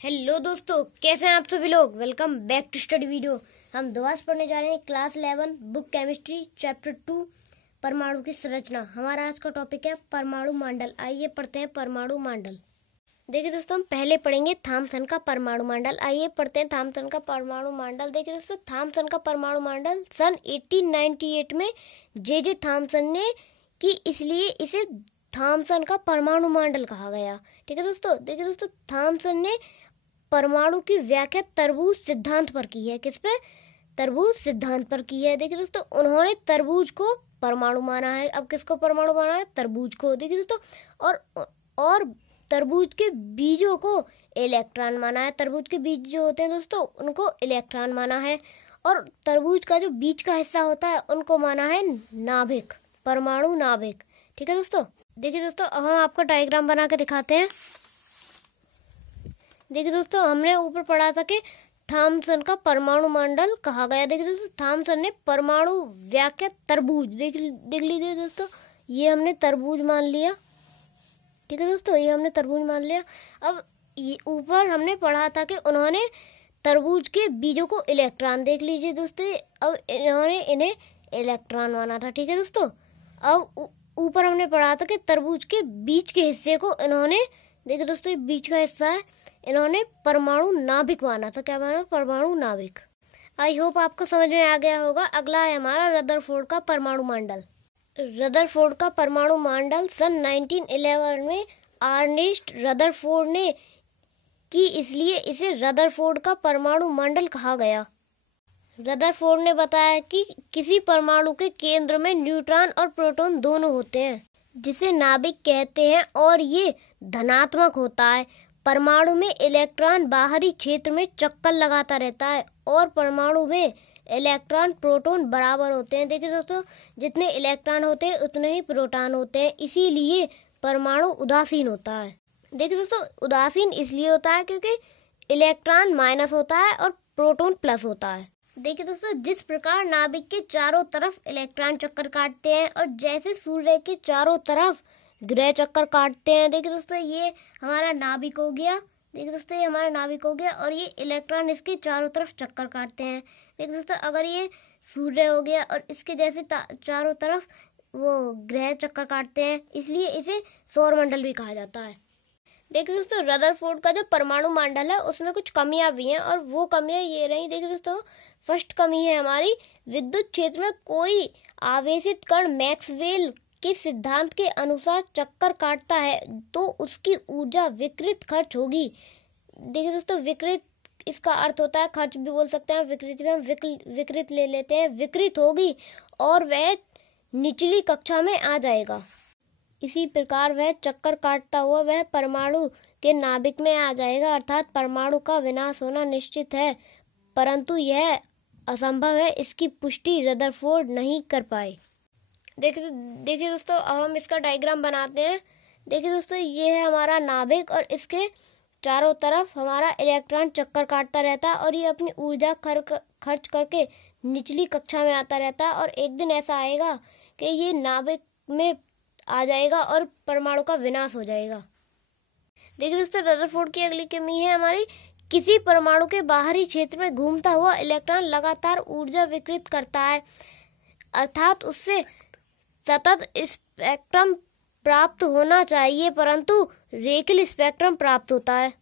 Hello दोस्तों, कैसे हैं आप सभी लोग। Welcome back to study video. हम दोबारा से पढ़ने जा रहे हैं क्लास 11 बुक केमिस्ट्री चैप्टर 2 परमाणु की संरचना। हमारा आज का टॉपिक है परमाणु मंडल। आइए पढ़ते हैं परमाणु मंडल। देखिए दोस्तों, हम पहले पढ़ेंगे थॉमसन का परमाणु मंडल। आइए पढ़ते हैं थॉमसन का परमाणु मंडल। देखिए दोस्तों, थॉमसन का परमाणु मंडल सन 1898 में जे थॉमसन ने की, इसलिए इसे थॉमसन का परमाणु मंडल कहा गया। ठीक है दोस्तों। देखिए दोस्तों, थॉमसन ने परमाणु की व्याख्या तरबूज सिद्धांत पर की है। किस पे? तरबूज सिद्धांत पर की है। देखिए दोस्तों, उन्होंने तरबूज को परमाणु माना है। अब किसको परमाणु माना है? तरबूज को। देखिए दोस्तों, और तरबूज के बीजों को इलेक्ट्रॉन माना है। तरबूज के बीज जो होते हैं दोस्तों, उनको इलेक्ट्रॉन माना है। और तरबूज का जो बीज का हिस्सा होता है, उनको माना है नाभिक, परमाणु नाभिक। ठीक है दोस्तों। देखिए दोस्तों, अब हम आपको डायग्राम बना के दिखाते हैं। देखिए दोस्तों, हमने ऊपर पढ़ा था कि थॉमसन का परमाणु मंडल कहा गया। देखिए दोस्तों, थॉमसन ने परमाणु व्याख्या तरबूज देख लीजिए दोस्तों, ये हमने तरबूज मान लिया। ठीक है दोस्तों, ये हमने तरबूज मान लिया। अब ये ऊपर हमने पढ़ा था कि उन्होंने तरबूज के बीजों को इलेक्ट्रॉन, देख लीजिए दोस्तों, अब इन्होंने इन्हें इलेक्ट्रॉन माना था। ठीक है दोस्तों। अब ऊपर हमने पढ़ा था कि तरबूज के बीज के हिस्से को इन्होंने, देखिए दोस्तों, ये बीज का हिस्सा है, इन्होंने परमाणु नाभिक माना था। क्या माना? परमाणु नाभिक। आई होप आपको समझ में आ गया होगा। अगला है हमारा रदरफोर्ड का परमाणु मंडल। रदरफोर्ड का परमाणु मंडल सन 1911 में अर्नेस्ट रदरफोर्ड ने की, इसलिए इसे रदरफोर्ड का परमाणु मंडल कहा गया। रदरफोर्ड ने बताया कि किसी परमाणु के केंद्र में न्यूट्रॉन और प्रोटॉन दोनों होते हैं, जिसे नाभिक कहते हैं, और ये धनात्मक होता है। परमाणु में इलेक्ट्रॉन बाहरी क्षेत्र में चक्कर लगाता रहता है, और परमाणु में इलेक्ट्रॉन प्रोटॉन बराबर होते हैं। देखिए दोस्तों, जितने इलेक्ट्रॉन होते हैं उतने ही प्रोटॉन होते हैं, इसीलिए परमाणु उदासीन होता है। देखिए दोस्तों, उदासीन इसलिए होता है क्योंकि इलेक्ट्रॉन माइनस होता है और प्रोटॉन प्लस होता है। देखिए दोस्तों, जिस प्रकार नाभिक के चारों तरफ इलेक्ट्रॉन चक्कर काटते हैं, और जैसे सूर्य के चारों तरफ ग्रह चक्कर काटते हैं। देखिए दोस्तों, ये हमारा नाभिक हो गया। देखिए दोस्तों, ये हमारा नाभिक हो गया, और ये इलेक्ट्रॉन इसके चारों तरफ चक्कर काटते हैं। देखिए दोस्तों, अगर ये सूर्य हो गया और इसके जैसे चारों तरफ वो ग्रह चक्कर काटते हैं, इसलिए इसे सौरमंडल भी कहा जाता है। देखिए दोस्तों, रदरफोर्ड का जो परमाणु मंडल है उसमें कुछ कमियां भी हैं, और वो कमियां ये रही। देखिए दोस्तों, फर्स्ट कमी है हमारी, विद्युत क्षेत्र में कोई आवेशित कण मैक्सवेल के सिद्धांत के अनुसार चक्कर काटता है तो उसकी ऊर्जा विकृत खर्च होगी। देखिए दोस्तों, विकृत इसका अर्थ होता है, खर्च भी बोल सकते हैं, विकृत भी हम विकृत ले लेते हैं। विकृत होगी और वह निचली कक्षा में आ जाएगा। इसी प्रकार वह चक्कर काटता हुआ वह परमाणु के नाभिक में आ जाएगा, अर्थात परमाणु का विनाश होना निश्चित है, परंतु यह असंभव है। इसकी पुष्टि रदरफोर्ड नहीं कर पाए। देखिए दोस्तों, अब हम इसका डायग्राम बनाते हैं। देखिए दोस्तों, ये है हमारा नाभिक, और इसके चारों तरफ हमारा इलेक्ट्रॉन चक्कर काटता रहता है, और ये अपनी ऊर्जा खर्च करके निचली कक्षा में आता रहता है, और एक दिन ऐसा आएगा कि ये नाभिक में आ जाएगा और परमाणु का विनाश हो जाएगा। देखिए दोस्तों, रदरफोर्ड की अगली कमी है हमारी, किसी परमाणु के बाहरी क्षेत्र में घूमता हुआ इलेक्ट्रॉन लगातार ऊर्जा विकृत करता है, अर्थात उससे सतत स्पेक्ट्रम प्राप्त होना चाहिए, परंतु रेखीय स्पेक्ट्रम प्राप्त होता है।